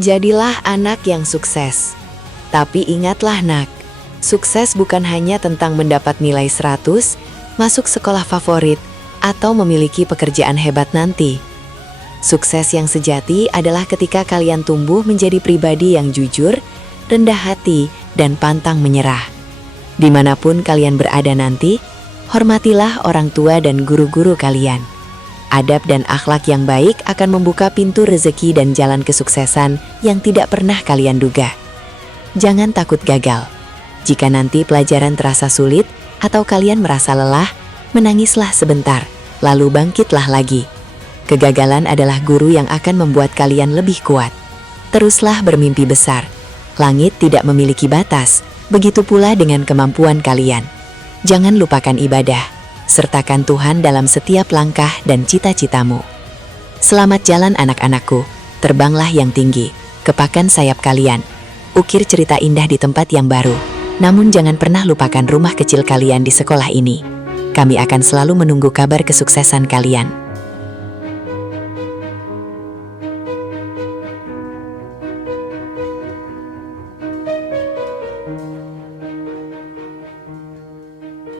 Jadilah anak yang sukses. Tapi ingatlah nak, sukses bukan hanya tentang mendapat nilai 100, masuk sekolah favorit, atau memiliki pekerjaan hebat nanti. Sukses yang sejati adalah ketika kalian tumbuh menjadi pribadi yang jujur, rendah hati, dan pantang menyerah. Dimanapun kalian berada nanti, hormatilah orang tua dan guru-guru kalian. Adab dan akhlak yang baik akan membuka pintu rezeki dan jalan kesuksesan yang tidak pernah kalian duga. Jangan takut gagal. Jika nanti pelajaran terasa sulit atau kalian merasa lelah, menangislah sebentar, lalu bangkitlah lagi. Kegagalan adalah guru yang akan membuat kalian lebih kuat. Teruslah bermimpi besar. Langit tidak memiliki batas, begitu pula dengan kemampuan kalian. Jangan lupakan ibadah. Sertakan Tuhan dalam setiap langkah dan cita-citamu. Selamat jalan anak-anakku, terbanglah yang tinggi, kepakan sayap kalian. Ukir cerita indah di tempat yang baru. Namun jangan pernah lupakan rumah kecil kalian di sekolah ini. Kami akan selalu menunggu kabar kesuksesan kalian.